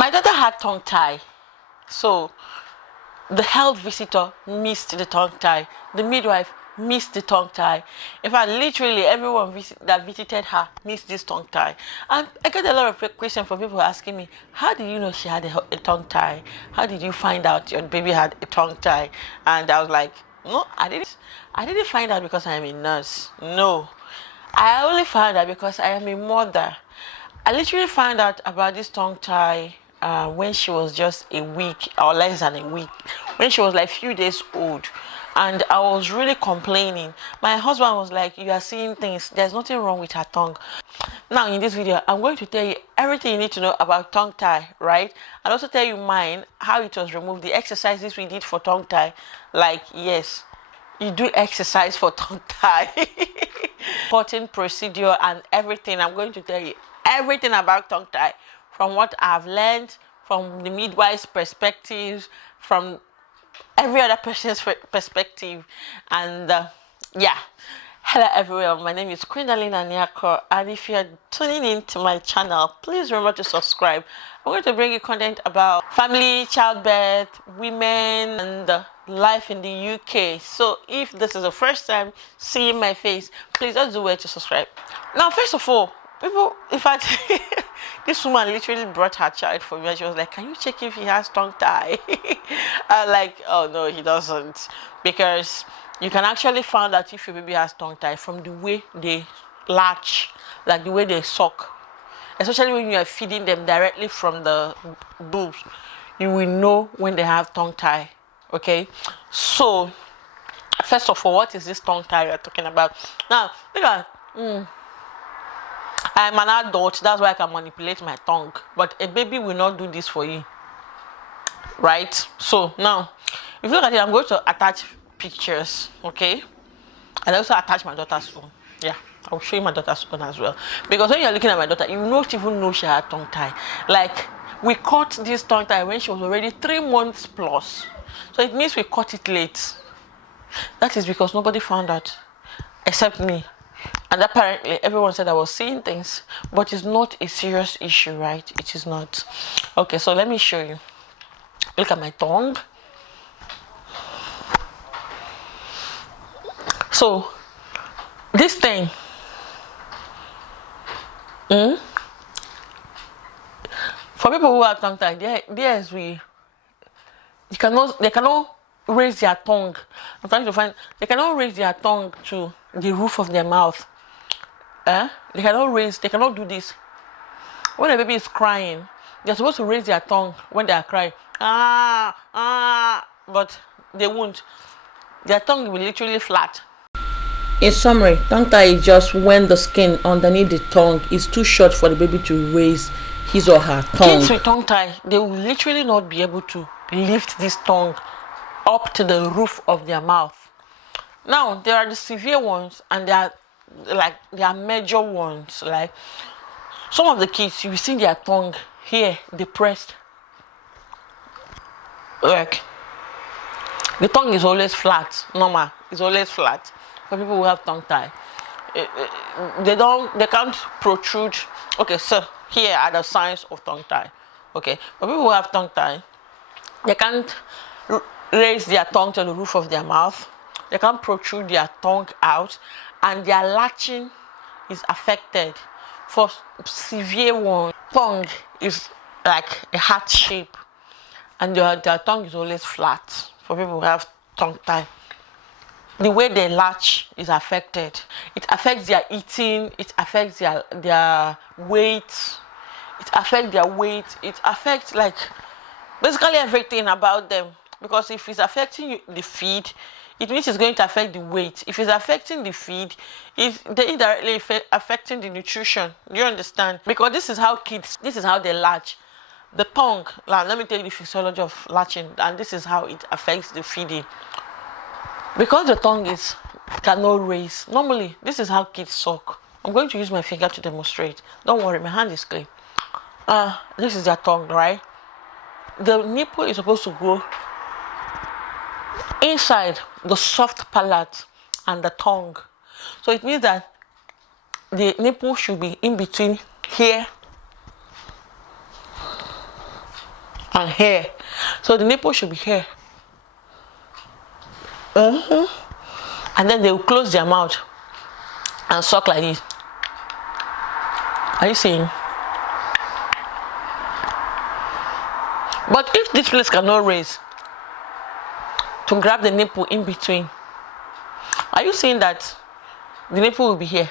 My daughter had tongue tie, so the health visitor missed the tongue tie. The midwife missed the tongue tie. In fact, literally everyone that visited her missed this tongue tie. And I get a lot of questions from people asking me, how did you know she had a tongue tie? How did you find out your baby had a tongue tie? And I was like, no, I didn't find out because I am a nurse. No. I only found out because I am a mother. I literally found out about this tongue tie when she was just a week or less than a week, when she was like few days old, and I was really complaining. My husband was like, you are seeing things, there's nothing wrong with her tongue. Now in this video I'm going to tell you everything you need to know about tongue tie, right? And also tell you mine, how it was removed, the exercises we did for tongue tie. Like, yes, you do exercise for tongue tie. Cutting procedure and everything. I'm going to tell you everything about tongue tie, from what I've learned, from the midwife's perspective, from every other person's perspective. And yeah, hello everyone, my name is Queen Darlene Aniako, and if you're tuning in to my channel, please remember to subscribe. I'm going to bring you content about family, childbirth, women, and life in the UK. So if this is the first time seeing my face, please just do well to subscribe. Now, first of all, people, in fact, this woman literally brought her child for me, and she was like, can you check if he has tongue tie? I'm like, oh no, he doesn't, because you can actually find out if your baby has tongue tie from the way they latch, like the way they suck. Especially when you are feeding them directly from the boobs, you will know when they have tongue tie. Okay, so first of all, what is this tongue tie you're talking about? Now, look at, I'm an adult, that's why I can manipulate my tongue, but a baby will not do this for you, right? So now, if you look at it, I'm going to attach pictures, okay? And also attach my daughter's phone. Yeah, I'll show you my daughter's phone as well, because when you're looking at my daughter, you won't even know she had tongue tie. Like, we caught this tongue tie when she was already 3 months plus, so it means we caught it late. That is because nobody found out except me. And apparently everyone said I was seeing things, but it's not a serious issue, right? It is not. Okay, so let me show you. Look at my tongue. So this thing, for people who have tongue tie, they cannot raise their tongue. I'm trying to find, they cannot raise their tongue to the roof of their mouth. They cannot do this. When a baby is crying, they're supposed to raise their tongue when they are crying. But they won't. Their tongue will be literally flat. In summary, tongue tie is just when the skin underneath the tongue is too short for the baby to raise his or her tongue. Kids with tongue tie, they will literally not be able to lift this tongue up to the roof of their mouth. Now, there are the severe ones, and there are major ones. Like some of the kids, you will see their tongue here depressed. Like the tongue is always flat. Normal, it's always flat. For people who have tongue tie, they can't protrude. Okay, so here are the signs of tongue tie. Okay, for people who have tongue tie, they can't raise their tongue to the roof of their mouth. They can't protrude their tongue out, and their latching is affected. For severe ones, tongue is like a heart shape, and their tongue is always flat. For people who have tongue tie, the way they latch is affected. It affects their eating, it affects their weight, it affects like basically everything about them. Because if it's affecting the feed, it means it's going to affect the weight. If it's affecting the feed, it's indirectly affecting the nutrition. Do you understand? Because this is how they latch. The tongue, let me tell you the physiology of latching, and this is how it affects the feeding. Because the tongue cannot raise. Normally, this is how kids suck. I'm going to use my finger to demonstrate. Don't worry, my hand is clean. This is their tongue, right? The nipple is supposed to go inside the soft palate and the tongue. So it means that the nipple should be in between here and here. So the nipple should be here. And then they will close their mouth and suck like this. Are you seeing? But if this place cannot raise to grab the nipple in between, are you seeing that the nipple will be here?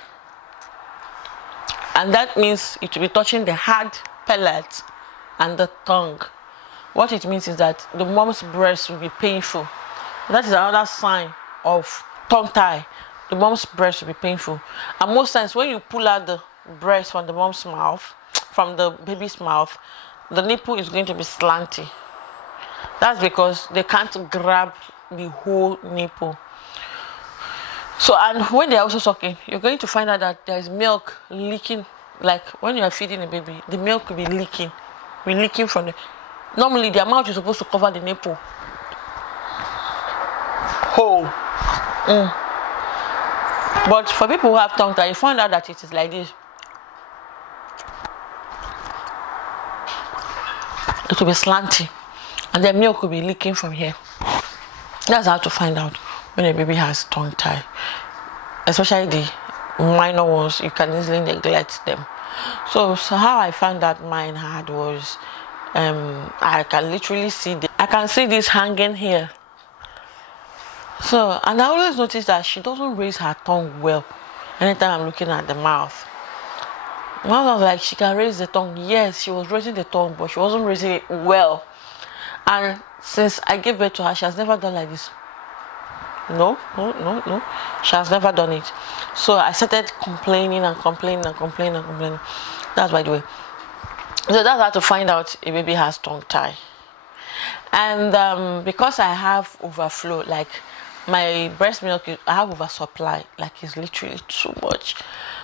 And that means it will be touching the hard palate and the tongue. What it means is that the mom's breast will be painful. That is another sign of tongue tie. The mom's breast will be painful. And most times when you pull out the breast from the mom's mouth, from the baby's mouth, the nipple is going to be slanty. That's because they can't grab the whole nipple. So, and when they're also sucking, you're going to find out that there is milk leaking. Like when you are feeding a baby, the milk will be leaking. From the. Normally, their mouth is supposed to cover the nipple whole. But for people who have tongue tie, you find out that it is like this. It will be slanty, and the milk will be leaking from here. That's how to find out when a baby has tongue tie. Especially the minor ones, you can easily neglect them. So how I found out mine had was, I can literally see I can see this hanging here. So, and I always notice that she doesn't raise her tongue well anytime I'm looking at the mouth. I was like, she can raise the tongue. Yes, she was raising the tongue, but she wasn't raising it well. And since I gave birth to her, she has never done like this. No. She has never done it. So I started complaining. That's by the way. So that's how to find out a baby has tongue tie. And because I have overflow, like my breast milk, I have oversupply, like it's literally too much.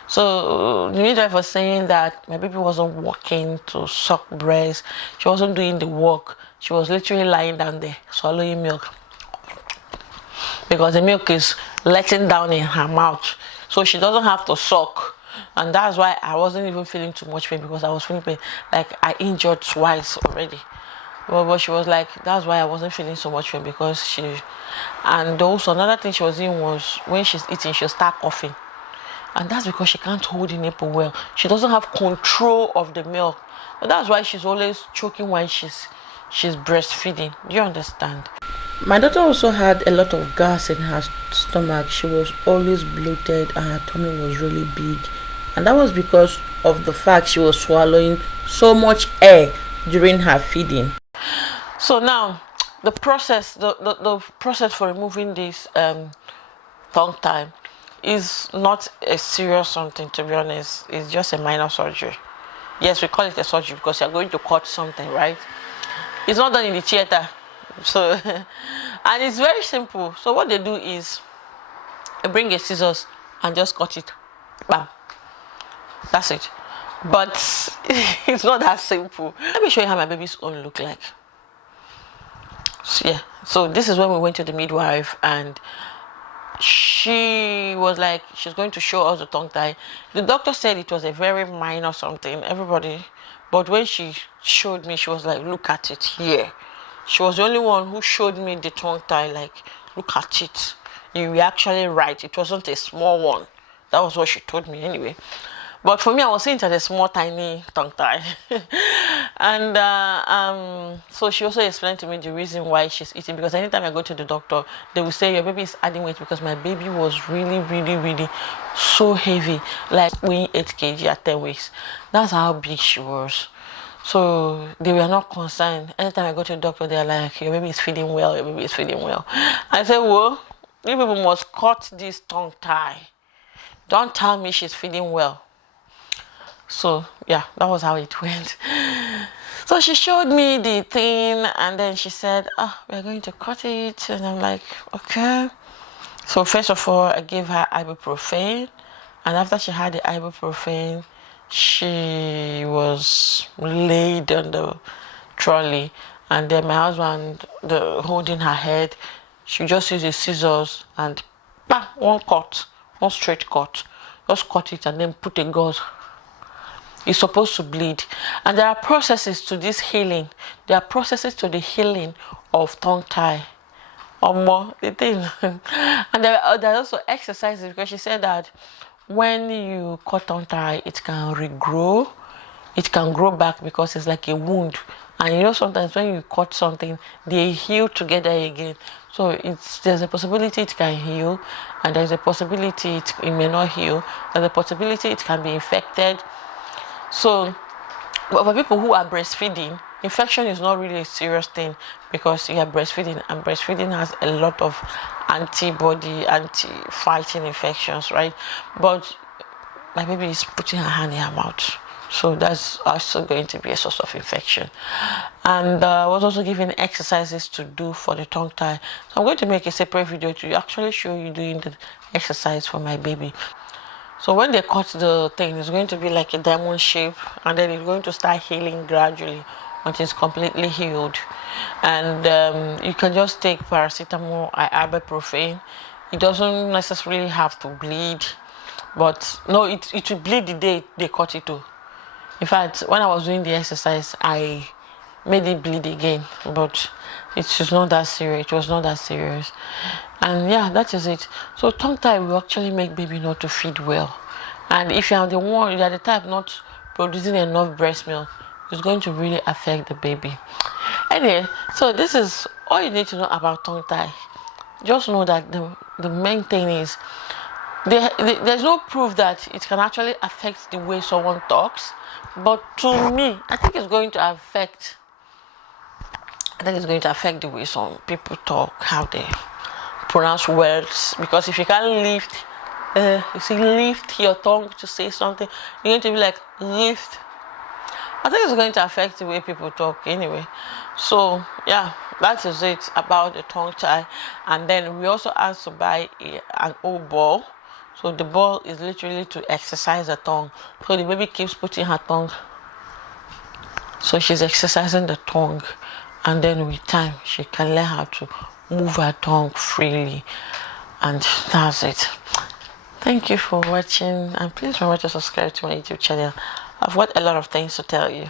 So the midwife was saying that my baby wasn't walking to suck breast. She wasn't doing the work. She was literally lying down there swallowing milk, because the milk is letting down in her mouth, so she doesn't have to suck. And that's why I wasn't even feeling too much pain, because I was feeling pain like I injured twice already. But she was like, that's why I wasn't feeling so much pain, because she. And also another thing she was doing was when she's eating, she'll start coughing, and that's because she can't hold the nipple well. She doesn't have control of the milk, and that's why she's always choking when she's breastfeeding. Do you understand? My daughter also had a lot of gas in her stomach. She was always bloated and her tummy was really big. And that was because of the fact she was swallowing so much air during her feeding. So now, the process for removing this tongue tie is not a serious something, to be honest. It's just a minor surgery. Yes, we call it a surgery because you're going to cut something, right? It's not done in the theater. So, and it's very simple. So what they do is, they bring a scissors and just cut it. Bam. That's it. But it's not that simple. Let me show you how my baby's own look like. So, yeah. So this is when we went to the midwife, and she was like, she's going to show us the tongue tie. The doctor said it was a very minor something. But when she showed me, she was like, look at it here. She was the only one who showed me the tongue tie, like, look at it. You were actually right. It wasn't a small one. That was what she told me anyway. But for me, I was seeing it as a small, tiny tongue tie. And so she also explained to me the reason why she's eating. Because anytime I go to the doctor, they will say, your baby is adding weight, because my baby was really, really, really so heavy. Like weighing 8 kg at 10 weeks. That's how big she was. So they were not concerned. Anytime I go to the doctor, they're like, your baby is feeding well, your baby is feeding well. I said, well, you people must cut this tongue tie. Don't tell me she's feeding well. So yeah, that was how it went. So she showed me the thing, and then she said, we're going to cut it. And I'm like, okay. So first of all, I gave her ibuprofen, and after she had the ibuprofen, she was laid on the trolley, and then my husband holding her head. She just used the scissors and one straight cut, just cut it and then put a gauze it's supposed to bleed. And there are processes to this healing. There are processes to the healing of tongue tie. Or more, the thing. And there are also exercises, because she said that when you cut tongue tie, it can regrow. It can grow back because it's like a wound. And you know, sometimes when you cut something, they heal together again. So there's a possibility it can heal, and there's a possibility it may not heal. There's a possibility it can be infected. So, but for people who are breastfeeding, infection is not really a serious thing, because you are breastfeeding, and breastfeeding has a lot of anti-fighting infections, right? But my baby is putting her hand in her mouth, so that's also going to be a source of infection. And I was also given exercises to do for the tongue tie. So I'm going to make a separate video to actually show you doing the exercise for my baby. So when they cut the thing, it's going to be like a diamond shape, and then it's going to start healing gradually until it's completely healed. And you can just take paracetamol or ibuprofen. It doesn't necessarily have to bleed, but no, it will bleed the day they cut it too. In fact, when I was doing the exercise, I made it bleed again, but it's not that serious. It was not that serious. And yeah, that is it. So tongue tie will actually make baby not to feed well. And if you are the type not producing enough breast milk, it's going to really affect the baby. Anyway, so this is all you need to know about tongue tie. Just know that the main thing is there's no proof that it can actually affect the way someone talks. But to me, I think it's going to affect the way some people talk, how they pronounce words. Because if you can't lift your tongue to say something, you're going to be like lift. I think it's going to affect the way people talk anyway. So yeah, that is it about the tongue tie. And then we also asked to buy an old ball. So the ball is literally to exercise the tongue. So the baby keeps putting her tongue. So she's exercising the tongue, and then with time she can learn how to move her tongue freely. And that's it. Thank you for watching, and please remember to subscribe to my YouTube channel. I've got a lot of things to tell you.